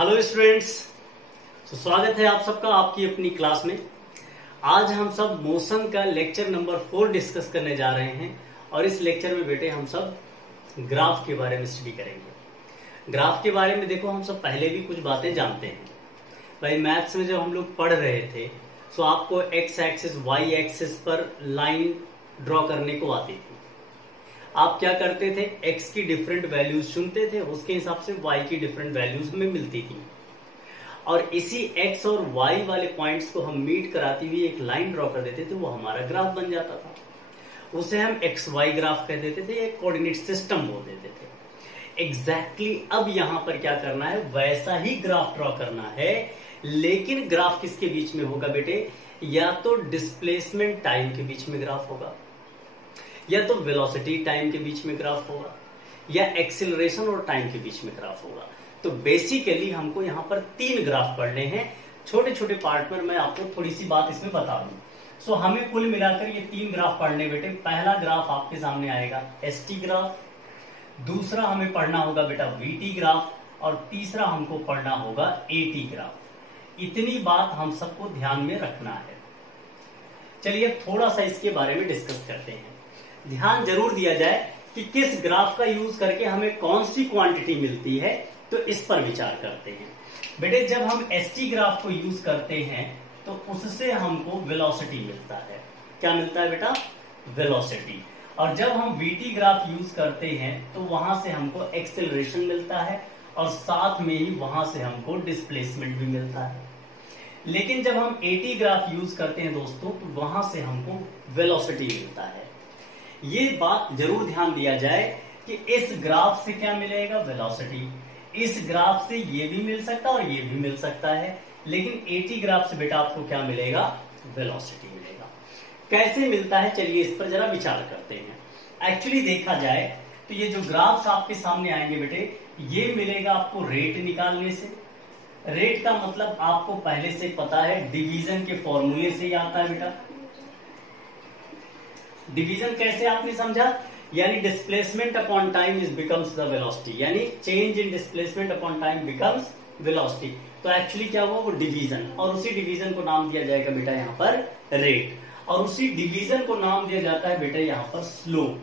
Hello students. तो स्वागत है आप सबका आपकी अपनी क्लास में। आज हम सब मोशन का लेक्चर नंबर 4 डिस्कस करने जा रहे हैं और इस लेक्चर में बेटे हम सब ग्राफ के बारे में स्टडी करेंगे। ग्राफ के बारे में देखो हम सब पहले भी कुछ बातें जानते हैं भाई। मैथ्स में जब हम लोग पढ़ रहे थे तो आपको एक्स एक्सिस वाई एक्सिस पर लाइन ड्रॉ करने को आती थी। आप क्या करते थे, x की डिफरेंट वैल्यूज चुनते थे, उसके हिसाब से y की डिफरेंट वैल्यूज हमें मिलती थी और इसी x और y वाले पॉइंट्स को हम मीट कराती हुई एक लाइन ड्रॉ कर देते थे, वो हमारा ग्राफ बन जाता था। उसे हम एक्स वाई ग्राफ कह देते थे, एक कोऑर्डिनेट सिस्टम बोल देते थे। एग्जैक्टली अब यहां पर क्या करना है, वैसा ही ग्राफ ड्रॉ करना है, लेकिन ग्राफ किसके बीच में होगा बेटे, या तो डिस्प्लेसमेंट टाइम के बीच में ग्राफ होगा, या तो वेलोसिटी टाइम के बीच में ग्राफ होगा, या एक्सीलरेशन और टाइम के बीच में ग्राफ होगा। तो बेसिकली हमको यहाँ पर 3 ग्राफ पढ़ने हैं। छोटे छोटे पार्ट में मैं आपको थोड़ी सी बात इसमें बता दूं। सो हमें कुल मिलाकर ये 3 ग्राफ पढ़ने बेटे। पहला ग्राफ आपके सामने आएगा एसटी ग्राफ, दूसरा हमें पढ़ना होगा बेटा वीटी ग्राफ, और तीसरा हमको पढ़ना होगा एटी ग्राफ। इतनी बात हम सबको ध्यान में रखना है। चलिए थोड़ा सा इसके बारे में डिस्कस करते हैं। ध्यान जरूर दिया जाए कि किस ग्राफ का यूज करके हमें कौन सी क्वांटिटी मिलती है, तो इस पर विचार करते हैं बेटे। जब हम एसटी ग्राफ को यूज करते हैं तो उससे हमको वेलोसिटी मिलता है। क्या मिलता है बेटा, वेलोसिटी। और जब हम वीटी ग्राफ यूज करते हैं तो वहां से हमको एक्सेलरेशन मिलता है और साथ में ही वहां से हमको डिस्प्लेसमेंट भी मिलता है। लेकिन जब हम एटी ग्राफ यूज करते हैं दोस्तों, तो वहां से हमको वेलोसिटी मिलता है। ये बात जरूर ध्यान दिया जाए कि इस ग्राफ से क्या मिलेगा, वेलोसिटी। इस ग्राफ से ये भी मिल सकता है और ये भी मिल सकता है, लेकिन एटी ग्राफ से बेटा आपको क्या मिलेगा, वेलोसिटी मिलेगा। कैसे मिलता है, चलिए इस पर जरा विचार करते हैं। एक्चुअली देखा जाए तो ये जो ग्राफ्स आपके सामने आएंगे बेटे, ये मिलेगा आपको रेट निकालने से। रेट का मतलब आपको पहले से पता है, डिवीजन के फॉर्मूले से ही आता है बेटा। डिवीजन कैसे आपने समझा, यानी displacement upon time is becomes the velocity, यानी change in displacement upon time becomes velocity. तो एक्चुअली क्या हुआ, वो डिवीजन, और उसी डिवीजन को नाम दिया जाएगा बेटा यहाँ पर रेट, और उसी डिवीजन को नाम दिया जाता है बेटा यहाँ पर स्लोप।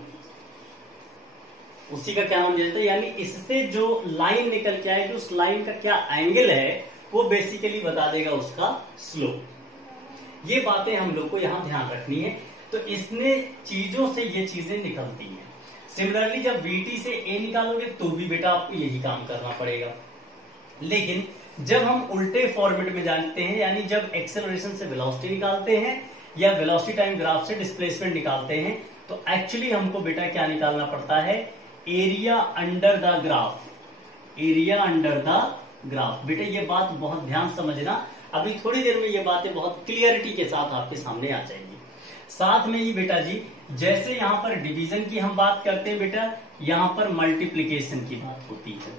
उसी का क्या नाम दिया जाता है, यानी इससे जो लाइन निकल के आएगी उस लाइन का क्या एंगल है, वो बेसिकली बता देगा उसका स्लोप। ये बातें हम लोग को यहां ध्यान रखनी है। तो इसने चीजों से ये चीजें निकलती हैं। सिमिलरली जब वीटी से ए निकालोगे तो भी बेटा आपको यही काम करना पड़ेगा। लेकिन जब हम उल्टे फॉर्मेट में जानते हैं, यानी जब एक्सेलरेशन से वेलोसिटी निकालते हैं या वेलोसिटी टाइम ग्राफ से डिस्प्लेसमेंट निकालते हैं, तो एक्चुअली हमको बेटा क्या निकालना पड़ता है, area under the graph. Area under the graph बेटा, ये बात बहुत ध्यान समझना। अभी थोड़ी देर में ये बातें बहुत क्लियरिटी के साथ आपके सामने आ जाएंगी। साथ में ही बेटा जी, जैसे यहां पर डिवीजन की हम बात करते हैं बेटा, यहां पर मल्टीप्लीकेशन की बात होती है।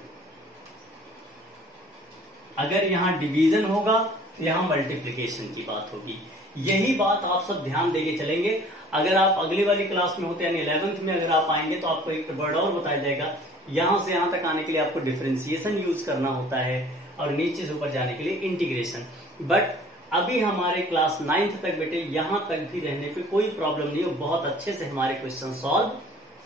अगर यहां डिवीजन होगा तो यहां मल्टीप्लीकेशन की बात होगी। यही बात आप सब ध्यान देके चलेंगे। अगर आप अगली वाली क्लास में होते यानी 11th में अगर आप आएंगे तो आपको एक वर्ड और बताया जाएगा, यहां से यहां तक आने के लिए आपको डिफरेंशिएशन यूज करना होता है और नीचे से ऊपर जाने के लिए इंटीग्रेशन। बट अभी हमारे क्लास 9th तक बेटे यहां तक भी रहने पे कोई प्रॉब्लम नहीं हो, बहुत अच्छे से हमारे क्वेश्चन सॉल्व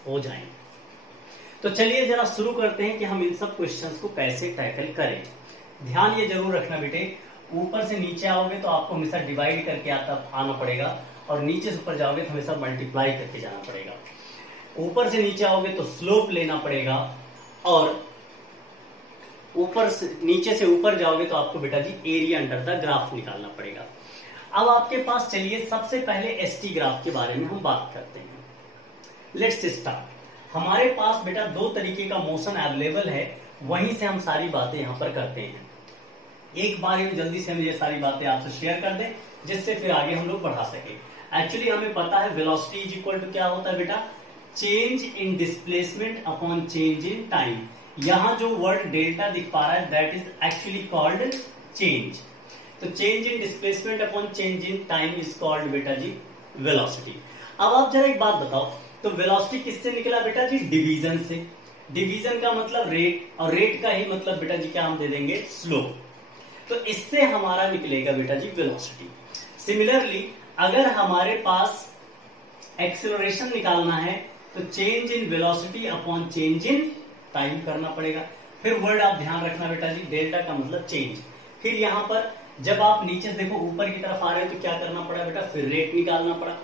हो जाएंगे। तो चलिए जरा शुरू करते हैं कि हम इन सब क्वेश्चंस को कैसे टैकल करें। ध्यान ये जरूर रखना बेटे, ऊपर से नीचे आओगे तो आपको हमेशा डिवाइड करके आना पड़ेगा, और नीचे से ऊपर जाओगे तो हमेशा मल्टीप्लाई करके जाना पड़ेगा। ऊपर से नीचे आओगे तो स्लोप लेना पड़ेगा, और ऊपर से नीचे से ऊपर जाओगे तो आपको बेटा जी एरिया अंडर द ग्राफ निकालना पड़ेगा। अब आपके पास चलिए सबसे पहले एसटी ग्राफ के बारे में हम बात करते हैं। Let's start. हमारे पास बेटा 2 तरीके का मोशन अवेलेबल है, वहीं से हम सारी बातें यहां पर करते हैं। एक बार में जल्दी से हम ये सारी बातें आपसे शेयर कर दें, जिससे फिर आगे हम लोग बढ़ा सके। एक्चुअली हमें पता है वेलोसिटी इज इक्वल टू क्या होता है बेटा, change in displacement upon change in time. यहां जो वर्ड डेल्टा दिख पा रहा है that is actually called change. तो change in displacement upon change in time is called बेटा जी वेलोसिटी। अब आप जरा एक बात बताओ, तो वेलोसिटी किससे निकला बेटा जी, डिवीजन से। डिवीजन का मतलब रेट, और रेट का ही मतलब बेटा जी क्या हम दे देंगे, स्लोप। तो इससे हमारा निकलेगा बेटा जी वेलोसिटी। सिमिलरली अगर हमारे पास एक्सेलरेशन निकालना है तो change in velocity upon change in time करना पड़ेगा। फिर वर्ड आप ध्यान रखना बेटा जी, डेल्टा का मतलब चेंज। फिर यहां पर जब आप नीचे देखो ऊपर की तरफ आ रहे हो तो क्या करना पड़ा बेटा, फिर रेट निकालना पड़ा।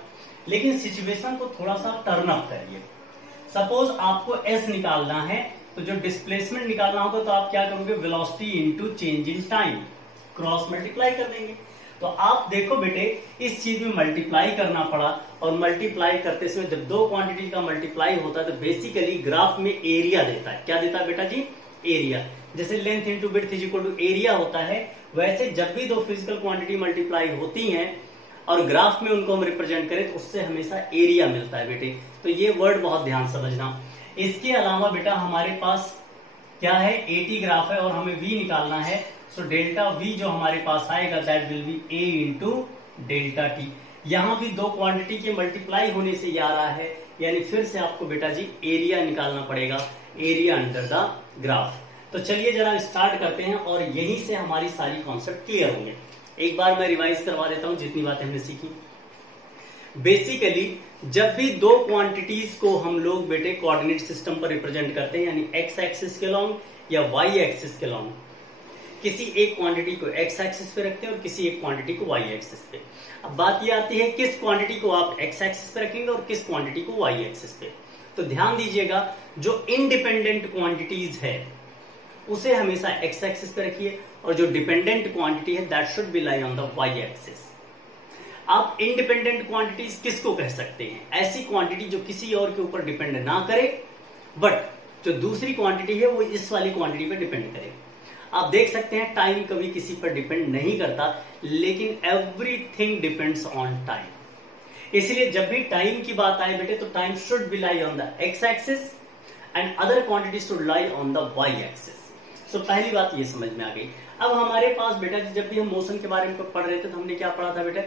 लेकिन सिचुएशन को थोड़ा सा टर्न अप करिए। सपोज आपको एस निकालना है तो जो डिस्प्लेसमेंट निकालना होगा तो आप क्या करोगे, velocity into change in time, cross multiply कर देंगे। तो आप देखो बेटे इस चीज में मल्टीप्लाई करना पड़ा, और मल्टीप्लाई करते समय जब दो क्वांटिटी का मल्टीप्लाई होता है तो बेसिकली ग्राफ में एरिया देता है। क्या देता है बेटा जी, एरिया। जैसे length into width is equal to area होता है, वैसे जब भी दो फिजिकल क्वांटिटी मल्टीप्लाई होती हैं और ग्राफ में उनको हम रिप्रेजेंट करें तो उससे हमेशा एरिया मिलता है बेटे। तो ये वर्ड बहुत ध्यान समझना। इसके अलावा बेटा हमारे पास क्या है, एटी ग्राफ है और हमें वी निकालना है। सो डेल्टा वी जो हमारे पास आएगा that will be A into delta T. यहां भी दो क्वांटिटी के मल्टीप्लाई होने से ये आ रहा है, यानी फिर से आपको बेटा जी एरिया निकालना पड़ेगा, एरिया अंडर द ग्राफ। तो चलिए जरा स्टार्ट करते हैं और यहीं से हमारी सारी कॉन्सेप्ट क्लियर होंगे। एक बार मैं रिवाइज करवा देता हूं जितनी बातें हमने सीखी। बेसिकली जब भी दो क्वांटिटीज को हम लोग बेटे कोऑर्डिनेट सिस्टम पर रिप्रेजेंट करते हैं, यानी एक्स एक्सिस के लॉन्ग या वाई एक्सिस के लॉन्ग, किसी एक क्वांटिटी को एक्स एक्सिस पे रखते हैं और किसी एक क्वांटिटी को वाई एक्सिस पे। अब बात ये आती है किस क्वांटिटी को आप एक्स एक्सिस पे रखेंगे और किस क्वांटिटी को वाई एक्सिस पे। तो ध्यान दीजिएगा, जो इंडिपेंडेंट क्वांटिटीज है उसे हमेशा एक्स एक्सिस पे रखिए, और जो डिपेंडेंट क्वांटिटी है that should be lie on the Y axis. आप इंडिपेंडेंट क्वांटिटीज किसको कह सकते हैं, ऐसी क्वांटिटी जो किसी और के ऊपर डिपेंड ना करे, बट जो दूसरी क्वांटिटी है वो इस वाली क्वांटिटी पे डिपेंड करे। आप देख सकते हैं टाइम कभी किसी पर डिपेंड नहीं करता, लेकिन एवरीथिंग डिपेंड्स ऑन टाइम। इसलिए जब भी टाइम की बात आए बेटे तो time should be lie on the x axis and other quantity should lie on the Y axis. So पहली बात ये समझ में आ गई। अब हमारे पास बेटा जब भी हम मोशन के बारे में पढ़ रहे थे तो हमने क्या पढ़ा था बेटा,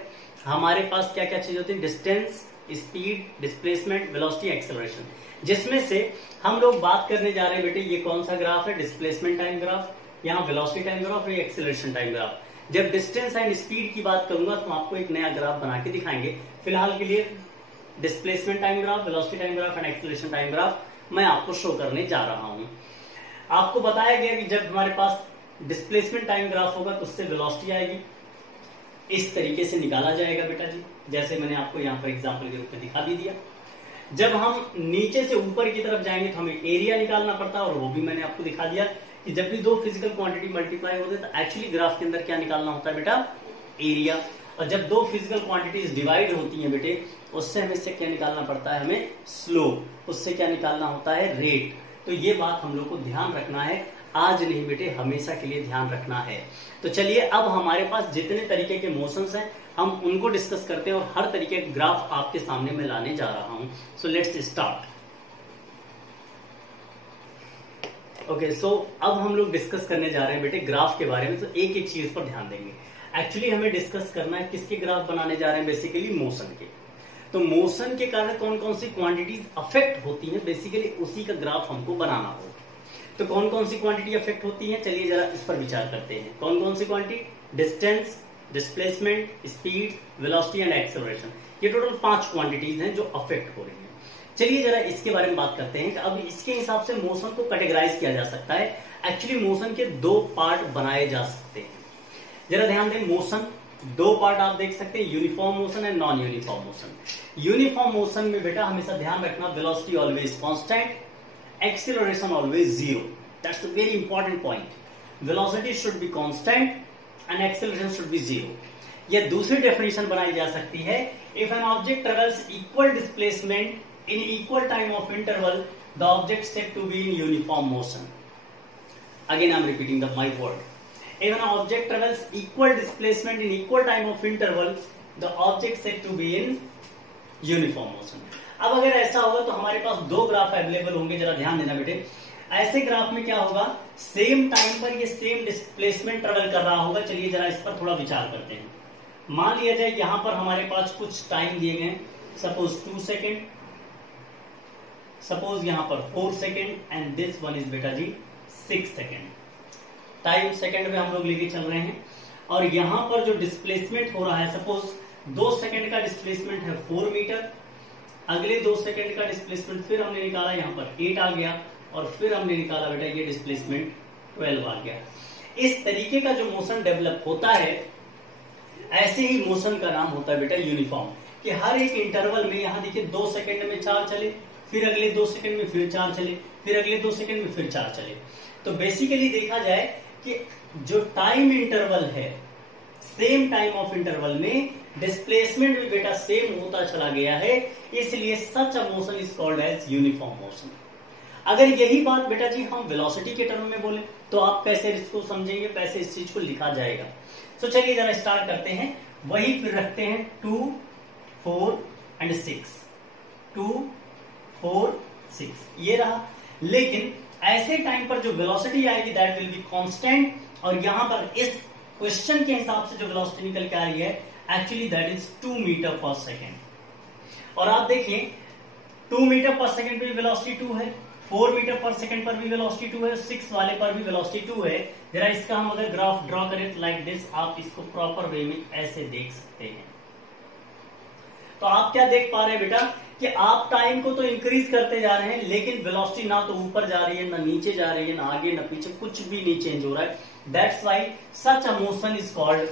हमारे पास क्या क्या चीज होती है, distance, speed, displacement, velocity, acceleration. जिसमें से हम लोग बात करने जा रहे हैं बेटे ये कौन सा ग्राफ है, डिस्प्लेसमेंट टाइम ग्राफ, यहाँ वेलोसिटी टाइम ग्राफ और ये एक्सेलरेशन टाइम ग्राफ। जब डिस्टेंस एंड स्पीड की बात करूंगा तो आपको एक नया ग्राफ बना के दिखाएंगे। फिलहाल के लिए displacement time graph, velocity time graph and acceleration time graph मैं आपको शो करने जा रहा हूं। आपको बताया गया कि जब हमारे पास डिस्प्लेसमेंट टाइम ग्राफ होगा तो उससे वेलोसिटी आएगी, इस तरीके से निकाला जाएगा बेटा जी, जैसे मैंने आपको यहाँ पर एग्जांपल के रूप में दिखा भी दिया। जब हम नीचे से ऊपर की तरफ जाएंगे तो हमें एरिया निकालना पड़ता है, और वो भी मैंने आपको दिखा दिया कि जब भी दो फिजिकल क्वांटिटी मल्टीप्लाई होते हैं तो एक्चुअली ग्राफ के अंदर क्या निकालना होता है बेटा, एरिया। और जब दो फिजिकल क्वांटिटीज डिवाइड होती हैं बेटे उससे हमें से क्या निकालना पड़ता है, हमें स्लोप, उससे क्या निकालना होता है, रेट। तो ये बात हम लोग को ध्यान रखना है, आज नहीं बेटे हमेशा के लिए ध्यान रखना है। तो चलिए अब हमारे पास जितने तरीके के मोशंस हैं हम उनको डिस्कस करते हैं और हर तरीके के ग्राफ आपके सामने मैं लाने जा रहा हूं। So let's start. ओके, सो अब हम लोग डिस्कस करने जा रहे हैं बेटे ग्राफ के बारे में। तो एक एक चीज पर ध्यान देंगे। एक्चुअली हमें डिस्कस करना है किसके ग्राफ बनाने जा रहे हैं, बेसिकली मोशन के। तो मोशन के कारण कौन कौन सी क्वांटिटीज अफेक्ट होती हैं, बेसिकली उसी का ग्राफ हमको बनाना होगा। तो कौन कौन सी क्वांटिटी अफेक्ट होती है, चलिए जरा इस पर विचार करते हैं। कौन कौन सी quantity, distance, displacement, speed, velocity and acceleration. ये टोटल 5 क्वांटिटीज हैं जो अफेक्ट हो रही हैं। चलिए जरा इसके बारे में बात करते हैं कि अब इसके हिसाब से मोशन को कैटेगराइज किया जा सकता है। एक्चुअली मोशन के 2 पार्ट बनाए जा सकते हैं। जरा ध्यान दें, मोशन 2 पार्ट आप देख सकते हैं, uniform motion and non uniform motion. Uniform motion में बेटा हमेशा ध्यान रखना, velocity always constant, acceleration always 0. That's the very important point. Velocity should be constant and acceleration should be 0. यह दूसरी डेफिनेशन बनाई जा सकती है, if an object travels equal displacement in equal time of interval, the object said to be in uniform motion. Again I'm repeating my word. If an object travels equal displacement in equal time of interval, the object said to be in uniform motion. अब अगर ऐसा होगा तो हमारे पास 2 graph available होंगे। जरा ध्यान देना बेटे, ऐसे ग्राफ में क्या होगा, सेम टाइम पर ये सेम डिस्प्लेसमेंट ट्रेवल कर रहा होगा। चलिए जरा इस पर थोड़ा विचार करते हैं। मान लिया जाए यहां पर हमारे पास कुछ टाइम दिए गए, सपोज 2 सेकेंड, सपोज यहां पर 4 second and this one is बेटा जी 6 सेकेंड। टाइम सेकेंड में हम लोग लेके चल रहे हैं और यहां पर जो डिस्प्लेसमेंट हो रहा है, सपोज 2 सेकेंड का डिस्प्लेसमेंट है 4 मीटर, अगले 2 सेकेंड का डिस्प्लेसमेंट फिर हमने निकाला यहां पर 8 आ गया और फिर हमने निकाला बेटा ये डिस्प्लेसमेंट 12 आ गया। इस तरीके का जो मोशन डेवलप होता है, ऐसे ही मोशन का नाम होता है बेटा यूनिफॉर्म, कि हर एक इंटरवल में यहां देखिए 2 सेकेंड में 4 चले, फिर अगले 2 सेकेंड में फिर 4 चले, फिर अगले 2 सेकेंड में फिर 4 चले। तो बेसिकली देखा जाए कि जो टाइम इंटरवल है, सेम टाइम ऑफ इंटरवल में डिस्प्लेसमेंट भी बेटा सेम होता चला गया है, इसलिए such a motion is called as uniform motion. अगर यही बात बेटा जी हम वेलोसिटी के टर्म में बोले तो आप कैसे इसको समझेंगे, कैसे इस चीज को लिखा जाएगा। तो चलिए जरा स्टार्ट करते हैं, वही फिर रखते हैं 2, 4 एंड 6, 2, 4, 6 ये रहा। लेकिन ऐसे टाइम पर जो वेलोसिटी आएगी दैट विल बी कांस्टेंट, और यहां पर इस क्वेश्चन के हिसाब से जो वेलोसिटी निकल के आ रही है एक्चुअली दैट इज 2 मीटर पर सेकेंड। और आप देखिए 2 मीटर पर सेकेंड पे भी वेलोसिटी 2 है, 4 मीटर पर सेकेंड पर भी वेलोसिटी 2 है, 6 वाले पर भी वेलोसिटी 2 है। जरा इसका हम अगर ग्राफ ड्रॉ करें लाइक दिस, आप इसको प्रॉपर वे में ऐसे देख सकते हैं। तो आप क्या देख पा रहे हैं बेटा कि आप टाइम को तो इंक्रीज करते जा रहे हैं, लेकिन वेलोसिटी ना तो ऊपर जा रही है, ना नीचे जा रही है, ना आगे ना पीछे, कुछ भी नहीं चेंज हो रहा है। That's why such a motion is called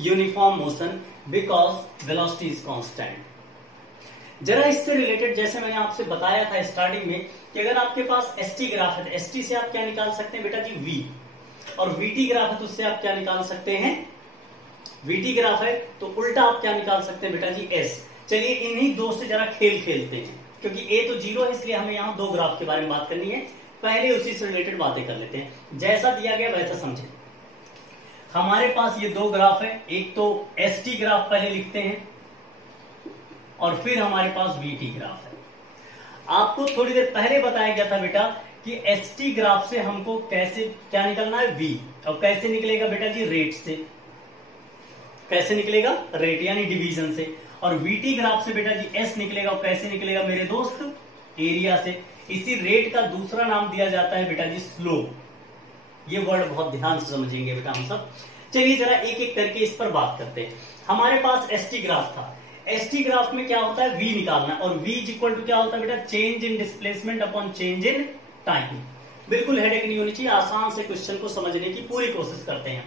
uniform motion because velocity is constant. जरा इससे रिलेटेड जैसे मैंने आपसे बताया था स्टार्टिंग में कि अगर आपके पास एसटी ग्राफ है तो एसटी से आप क्या निकाल सकते हैं बेटा जी वी, और वीटी ग्राफ है तो उससे आप क्या निकाल सकते हैं, वीटी ग्राफ है तो उल्टा आप क्या निकाल सकते हैं बेटा जी एस। चलिए इन्हीं दो से जरा खेल खेलते हैं, क्योंकि ए तो 0 है इसलिए हमें यहाँ 2 ग्राफ के बारे में बात करनी है। पहले उसी से रिलेटेड बातें कर लेते हैं, जैसा दिया गया वैसा समझे। हमारे पास ये 2 ग्राफ है, एक तो एसटी ग्राफ पहले लिखते हैं और फिर हमारे पास वीटी ग्राफ है। आपको थोड़ी देर पहले बताया गया था बेटा कि एसटी ग्राफ से हमको कैसे क्या निकलना है वी, और कैसे निकलेगा बेटा जी रेट से, कैसे निकलेगा रेट यानी डिवीजन से, और वीटी ग्राफ से बेटा जी एस निकलेगा, और कैसे निकलेगा मेरे दोस्त एरिया से। इसी रेट का दूसरा नाम दिया जाता है बेटा जी स्लोप। ये वर्ड बहुत ध्यान से समझेंगे बेटा हम सब। चलिए जरा एक एक करके इस पर बात करते हैं। हमारे पास एसटी ग्राफ था, एसटी ग्राफ में क्या होता है वी निकालना, और वी इज इक्वल टू क्या होता है बेटा change in displacement upon change in time. बिल्कुल हेडेक नहीं होनी चाहिए, आसान से क्वेश्चन को समझने की पूरी कोशिश करते हैं।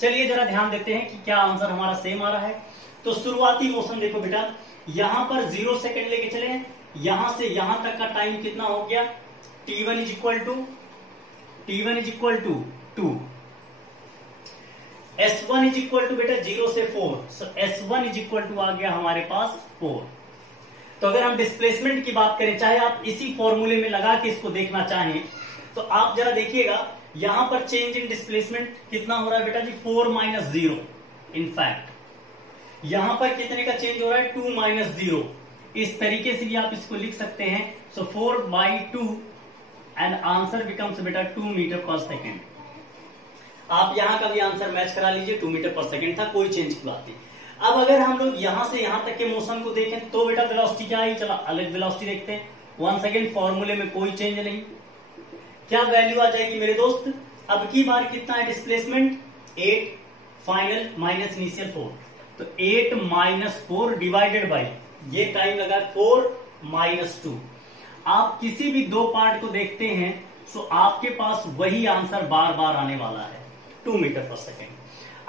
चलिए जरा ध्यान देते हैं कि क्या आंसर हमारा सेम आ रहा है। तो शुरुआती मोशन देखो बेटा, यहां पर 0 सेकेंड लेके चले, यहां से यहां तक का टाइम कितना हो गया, t1 is equal to 2, S1 is equal to बेटा 0 से 4, so S1 is equal to आ गया हमारे पास 4। तो अगर हम डिस्प्लेसमेंट की बात करें, चाहे आप इसी फॉर्मूले में लगा के इसको देखना चाहें, तो आप जरा देखिएगा यहां पर चेंज इन डिस्प्लेसमेंट कितना हो रहा है बेटा जी 4 - 0। इनफैक्ट यहां पर कितने का चेंज हो रहा है 2 - 0। इस तरीके से भी आप इसको लिख सकते हैं। सो 4/2 एंड आंसर बिकम्स बेटा 2 मीटर पर सेकेंड। आप यहां का भी आंसर मैच करा लीजिए, 2 मीटर पर सेकेंड था, कोई चेंज की बात नहीं। अब अगर हम लोग यहां से यहां तक के मोशन को देखें तो बेटा वेलोसिटी क्या आई, चलो अलग वेलोसिटी देखते हैं। 1 सेकेंड फॉर्मूले में कोई चेंज नहीं, क्या वैल्यू आ जाएगी मेरे दोस्त। अब की बार कितना है डिस्प्लेसमेंट 8, फाइनल माइनस इनिशियल 4, तो 8 - 4 डिवाइडेड बाई ये टाइम लगा 4 - 2। आप किसी भी 2 पार्ट को देखते हैं तो आपके पास वही आंसर बार बार आने वाला है 2 मीटर पर सेकेंड।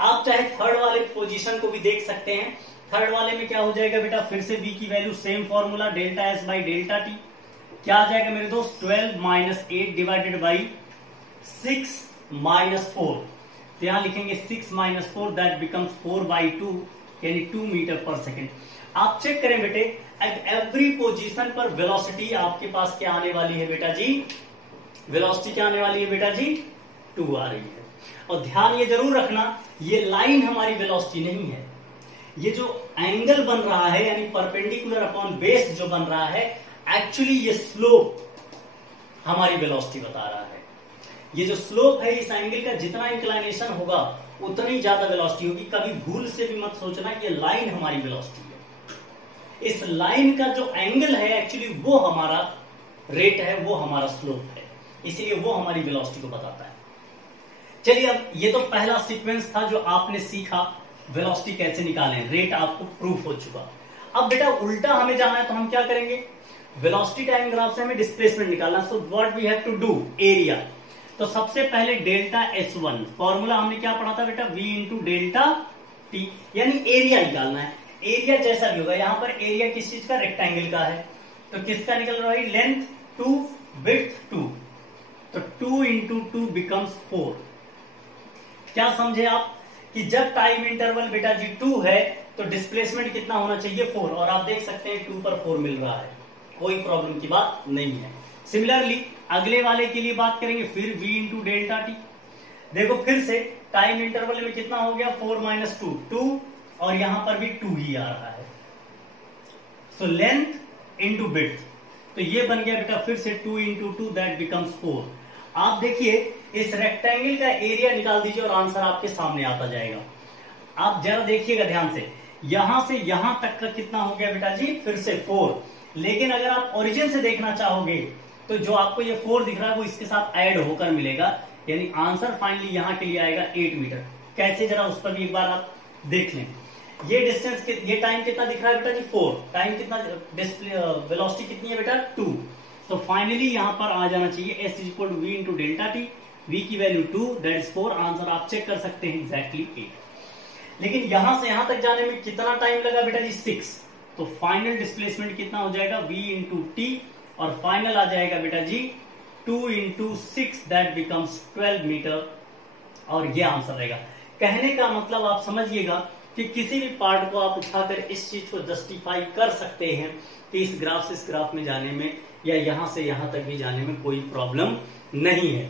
आप चाहे थर्ड वाले पोजीशन को भी देख सकते हैं। थर्ड वाले में क्या हो जाएगा बेटा, फिर से v की value same formula delta S by delta T, क्या आ जाएगा मेरे दोस्त 12 - 8 डिवाइडेड बाई 6 - 4। तो यहां लिखेंगे 6 - 4 दैट बिकम्स 4/2 यानी 2 मीटर पर सेकेंड। आप चेक करें बेटे, एट एवरी पोजीशन पर वेलोसिटी आपके पास क्या आने वाली है बेटा जी, वेलोसिटी क्या आने वाली है बेटा जी 2 आ रही है। और ध्यान ये जरूर रखना, ये लाइन हमारी वेलोसिटी नहीं है, ये जो एंगल बन रहा है यानी परपेंडिकुलर अपॉन बेस जो बन रहा है, एक्चुअली ये स्लोप हमारी वेलोसिटी बता रहा है। ये जो स्लोप है इस एंगल का जितना इंक्लाइनेशन होगा उतनी ज्यादा वेलोसिटी होगी। कभी भूल से भी मत सोचना कि ये लाइन हमारी वेलोसिटी है। इस लाइन का जो एंगल है एक्चुअली वो हमारा रेट है, वो हमारा स्लोप है, इसीलिए वो हमारी वेलोसिटी को बताता है। चलिए अब ये तो पहला सीक्वेंस था जो आपने सीखा, वेलोसिटी कैसे निकालें, रेट आपको प्रूफ हो चुका। अब बेटा उल्टा हमें जाना है तो हम क्या करेंगे, वेलोसिटी टाइम ग्राफ से हमें डिस्प्लेसमेंट निकालना। So what we have to do, area. तो सबसे पहले डेल्टा S1, फॉर्मूला हमने क्या पढ़ा था बेटा, V इंटू डेल्टा टी, यानी एरिया निकालना है। एरिया जैसा भी होगा, यहां पर एरिया किस चीज का, रेक्टेंगल का है, तो किसका निकल रहा है, लेंथ 2 विड्थ 2, तो 2 इंटू 2 बिकम्स 4। क्या समझे आप कि जब टाइम इंटरवल बेटा जी 2 है तो डिस्प्लेसमेंट कितना होना चाहिए, 4, और आप देख सकते हैं 2 पर 4 मिल रहा है, कोई प्रॉब्लम की बात नहीं है। सिमिलरली अगले वाले के लिए बात करेंगे, फिर v इंटू डेल्टा टी। देखो फिर से टाइम इंटरवल में कितना हो गया, 4 माइनस 2 2, और यहां पर भी 2 ही आ रहा है। सो लेंथ इंटू विड्थ, तो ये बन गया बेटा फिर से 2 इंटू 2 दैट बिकम्स 4। आप देखिए इस रेक्टेंगल का एरिया निकाल दीजिए और आंसर आपके सामने आता जाएगा। आप जरा देखिएगा ध्यान से यहां तक का कितना हो गया बेटा जी, फिर से 4। लेकिन अगर आप ओरिजिन से देखना चाहोगे तो जो आपको ये 4 दिख रहा है वो इसके साथ ऐड होकर मिलेगा, यानी आंसर फाइनली यहां के लिए आएगा 8 मीटर। कैसे, जरा उस पर भी एक बार आप देख लें। ये डिस्टेंस, ये टाइम कितना दिख रहा है बेटा जी, 4, टाइम कितना, वेलोसिटी कितनी है बेटा, 2। तो फाइनली यहां पर आ जाना चाहिए S equal to V into delta T, V की वैल्यू 2 दैट इज 4, आंसर आप चेक कर सकते हैं एग्जैक्टली 8। लेकिन यहां से यहां तक जाने में कितना टाइम लगा बेटा जी, 6। तो फाइनल डिस्प्लेसमेंट कितना हो जाएगा, V इंटू टी, और फाइनल आ जाएगा बेटा जी 2 इंटू 6 दैट बिकम्स 12 मीटर, और ये आंसर रहेगा। कहने का मतलब आप समझिएगा कि किसी भी पार्ट को आप उठाकर इस चीज को जस्टिफाई कर सकते हैं कि इस ग्राफ से इस ग्राफ में जाने में या यहां से यहां तक भी जाने में कोई प्रॉब्लम नहीं है।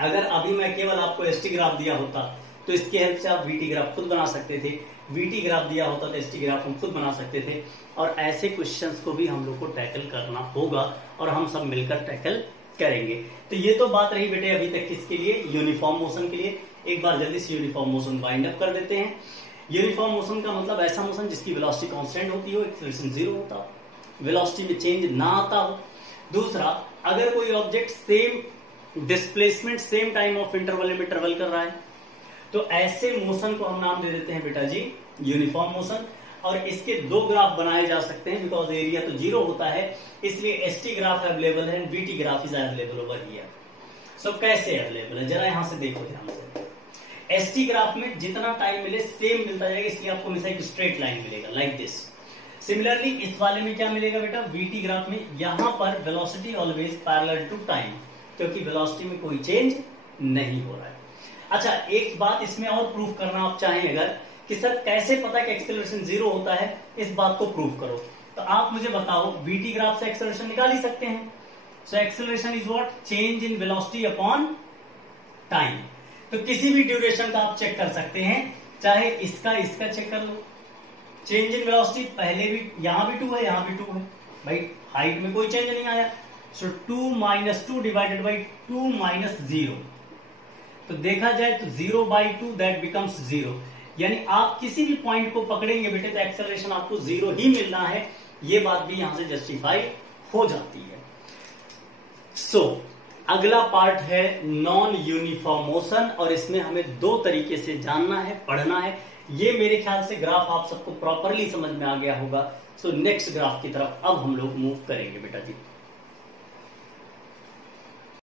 अगर अभी मैं केवल आपको एसटी ग्राफ दिया होता तो इसकी हेल्प से आप वीटी ग्राफ खुद बना सकते थे, वीटी ग्राफ दिया होता तो एसटी ग्राफ हम खुद बना सकते थे, और ऐसे क्वेश्चंस को भी हम लोग को टैकल करना होगा और हम सब मिलकर टैकल करेंगे। तो ये तो बात रही बेटे अभी तक किसके लिए, यूनिफॉर्म मोशन के लिए। एक बार जल्दी से यूनिफॉर्म मोशन वाइंड अप कर देते हैं। यूनिफॉर्म मोशन का मतलब ऐसा मोशन जिसकी वेलोसिटी कांस्टेंट होती हो, एक्सेलरेशन 0 होता हो, वेलोसिटी में चेंज ना आता हो। दूसरा, अगर कोई object same displacement same time of interval में ट्रेवल कर रहा है तो ऐसे मोशन को हम नाम दे देते हैं बेटा जी यूनिफॉर्म मोशन। और इसके 2 ग्राफ बनाए जा सकते हैं, बिकॉज एरिया तो 0 होता है, इसलिए एसटी ग्राफ अवेलेबल है, VT graph is available over here. So कैसे अवेलेबल है, जरा यहां से देखो ध्यान से। एसटी ग्राफ में जितना टाइम मिले सेम मिलता जाएगा, इसलिए आपको हमेशा एक स्ट्रेट लाइन मिलेगा लाइक दिस। सिमिलरली इस वाले में क्या मिलेगा बेटा, वीटी ग्राफ में यहां पर velocity always parallel to time, क्योंकि वेलोसिटी में कोई चेंज नहीं हो रहा है। अच्छा, एक बात इसमें और प्रूफ करना आप चाहें अगर कि सर कैसे पता कि एक्सेलरेशन 0 होता है, इस बात को प्रूफ करो, तो आप मुझे बताओ वीटी ग्राफ से एक्सेलरेशन निकाल ही सकते हैं। So acceleration is what, change in velocity upon time. तो किसी भी ड्यूरेशन का आप चेक कर सकते हैं, चाहे इसका चेक कर लो, चेंज इन वेलोसिटी पहले भी यहां भी 2 है, यहां भी 2 है, भाई हाइट में कोई चेंज नहीं आया। सो 2 माइनस 2 डिवाइडेड बाई 2 माइनस 0, तो देखा जाए तो 0 बाई 2 दैट बिकम्स 0, यानी आप किसी भी पॉइंट को पकड़ेंगे बेटे तो एक्सेलरेशन आपको 0 ही मिलना है। ये बात भी यहां से जस्टिफाई हो जाती है। सो अगला पार्ट है नॉन यूनिफॉर्म मोशन, और इसमें हमें 2 तरीके से जानना है, पढ़ना है। ये मेरे ख्याल से ग्राफ आप सबको प्रॉपरली समझ में आ गया होगा। सो नेक्स्ट ग्राफ की तरफ अब हम लोग मूव करेंगे बेटा जी।